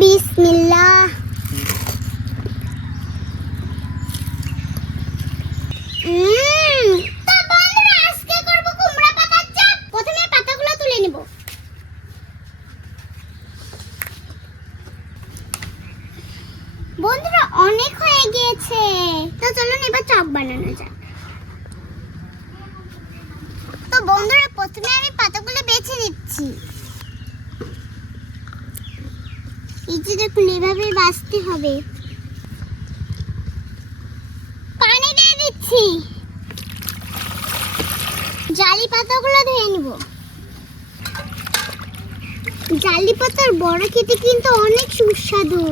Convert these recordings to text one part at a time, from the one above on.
বিসমিল্লাহ। তো বন্ধুরা আজকে করব কুমড়া পাতার চপ। প্রথমে পাতাগুলো তুলে নিব। বন্ধুরা অনেক হয়ে গিয়েছে, তো চলুন এবার চপ বানানো যাক। তো বন্ধুরা প্রথমে আমি পাতাগুলো বেছে নিচ্ছি। এই যে দেখুন এভাবে বাছতে হবে। পানি দিয়ে দিচ্ছি। জালি পাতাগুলো ধুয়ে নিব। জালি পাতার বড় খেতে কিন্তু অনেক সুস্বাদু।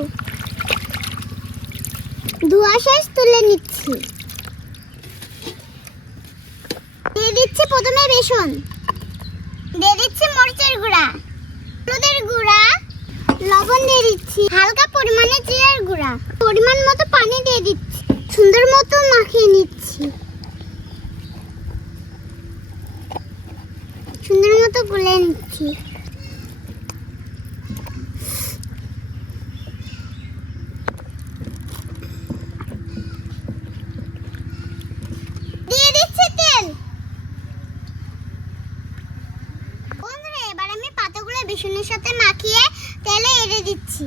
ধোয়া শেষ, তুলে নিচ্ছি। দিয়ে দিচ্ছি প্রথমে বেসন, দিয়ে দিচ্ছি মরিচের গুঁড়া, হলুদের গুঁড়া, লবণ দিয়ে দিচ্ছি, হালকা পরিমাণে জিরার গুঁড়া, পরিমাণ মতো পানি দিয়ে দিচ্ছি, সুন্দর মতো মাখিয়ে নিচ্ছি, সুন্দর মতো গুলে নিচ্ছি। দিয়ে দিচ্ছি তেল। বন্ধুরা এবার আমি পাতাগুলো বেসনের সাথে মাখিয়ে তেলে এড়ে দিচ্ছি।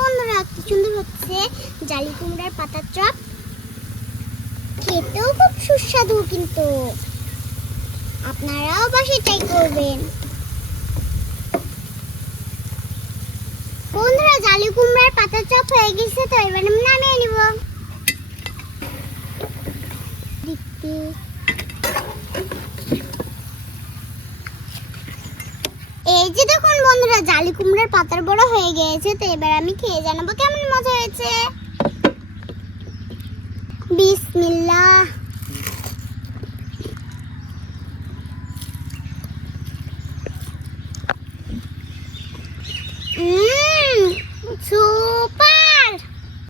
বন্ধুরা কি সুন্দর হচ্ছে জালি কুমড়ার পাতার চপ। খেতেও খুব সুস্বাদু, কিন্তু আপনারাও বাসায় ট্রাই করবেন। বন্ধুরা জালি কুমড়ার পাতার চপ হয়ে গেছে, তো এবার আমি নামিয়ে নিব। এই যে দেখুন বন্ধুরা জালি কুমড়ার পাতার বড় হয়ে গিয়েছে, তো এবার আমি খেয়ে জানাবো কেমন মজা হয়েছে। বিসমিল্লাহ।